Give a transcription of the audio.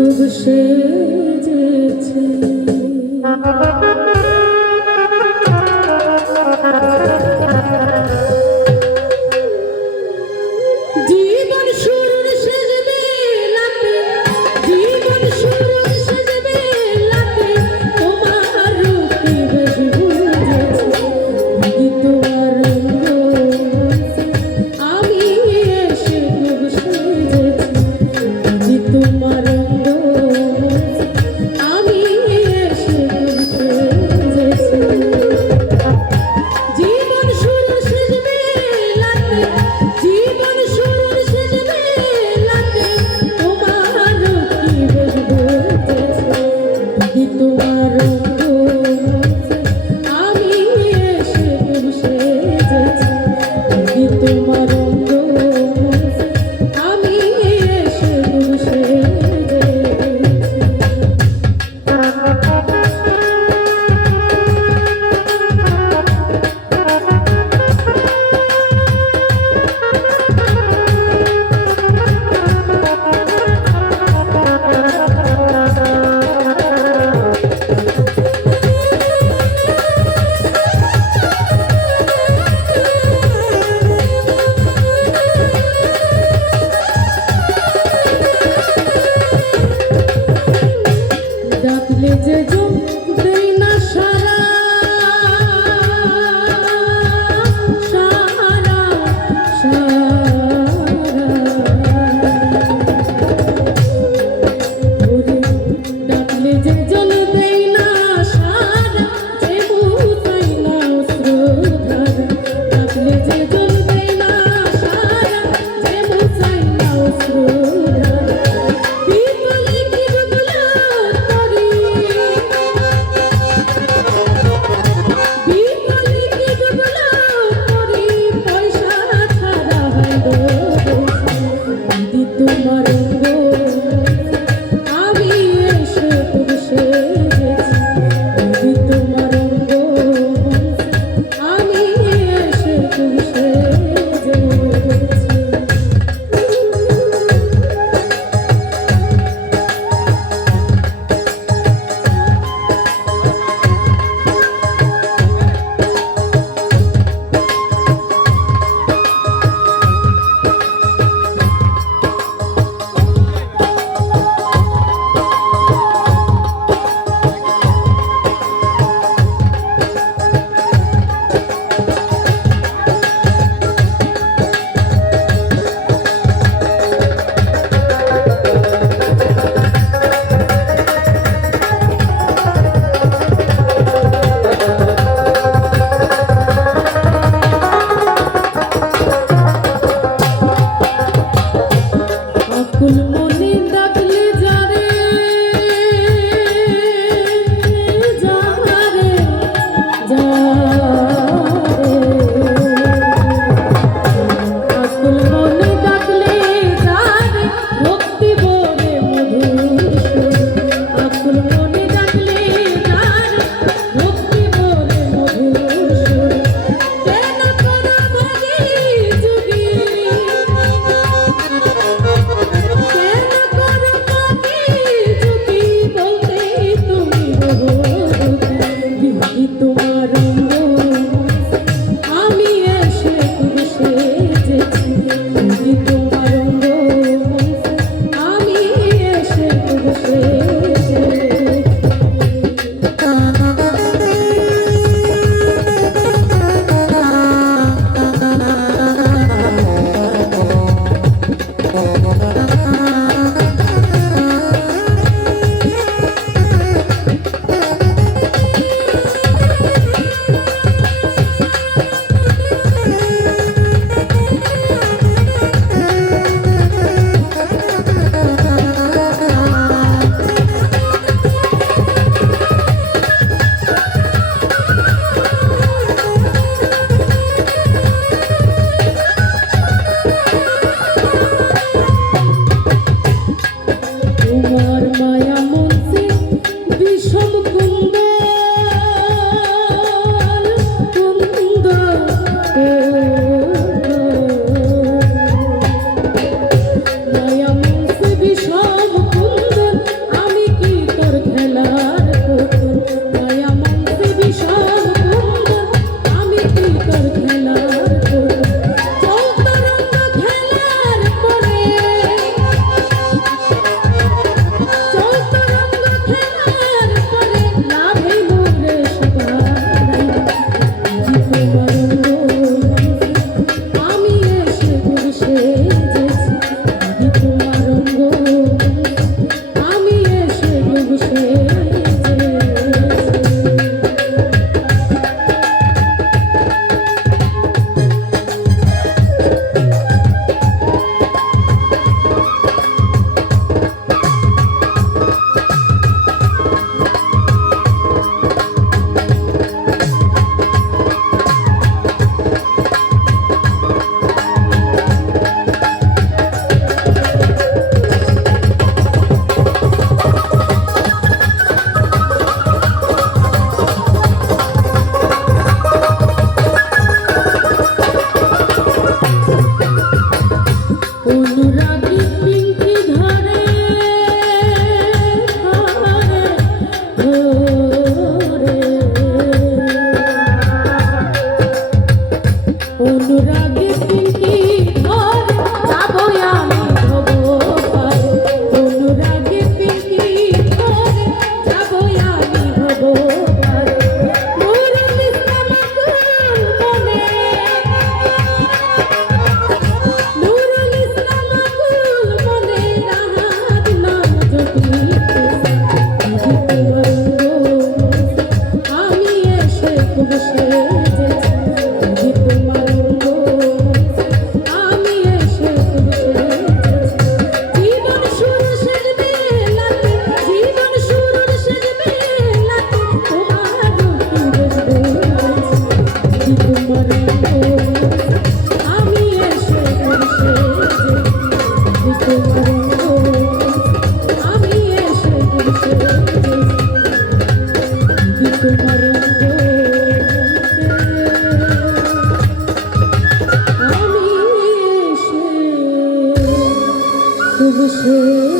খুব সেজেছে জীবন শুরুর শেষ বেলাতে, জীবন শুরুর শেষ বেলাতে তোমার রূপে বেশ বুঝেছি তোমার রঙ আমি এসে খুব সেজেছি তোমার রঙ আমি এসে খুব সেজেছি জীবন শুরুর শেষ বেলাতে, জীবন শুরুর শেষ বেলাতে তোমার কি বেশ বুঝেছি তোমার রঙ আমি এসে খুব সেজেছি তোমার রঙ আমি এসে খুব সেজেছি ডাকলে যে যোগ দেই না সারা সারা ডাকলে যে জল দেই না সারা যে বুঝাই না অশ্রুধারা ডাকলে যে জল দেই না সারা যে বুঝাই না অশ্রুধারা বিপলে কি ডুবলা করি বিপলে কি ডুবলা করি পয়সা ছাড়া হয় দিদি তোমার রঙ আমি এসে খুব সেজেছি দিদি তোমার রঙ আমি এসে খুব সেজেছি আকুল মনে ডাকলে যারে যারে যারে আকুল মনে ডাকলে যারে ভক্তি ভরে মধুর সুর আকুল মনে ডাকলে যারে ভক্তি ভরে মধুর সুর কেন করো ভগি যুগি তোমার রঙ আমি এসে খুব সেজেছি দিদি তোমার রঙ আমি এসে খুব সেজেছি অনুরাগী পিঙ্কি ধরে ধরে ধরে অনুরাগী পিঙ্কি ধরে যাবো আমি হব পার অনুরাগী পিঙ্কি ধরে যাবো আমি হব পার নুরুল ইসলাম আকুল মনে নুরুল ইসলাম আকুল মনে রাহাত নাম জপিতেছে আমি এসে খুব সেজেছি তোমার আমি এসে খুব সেজেছি জীবন শুরু শেষ বেলাতে জীবন শুরু শেষ বেলাতে তোমার তোমার আমি এসে খুব সেজেছি তোমার আমি এসে খুব সেজেছি তোমার আমি এসে খুব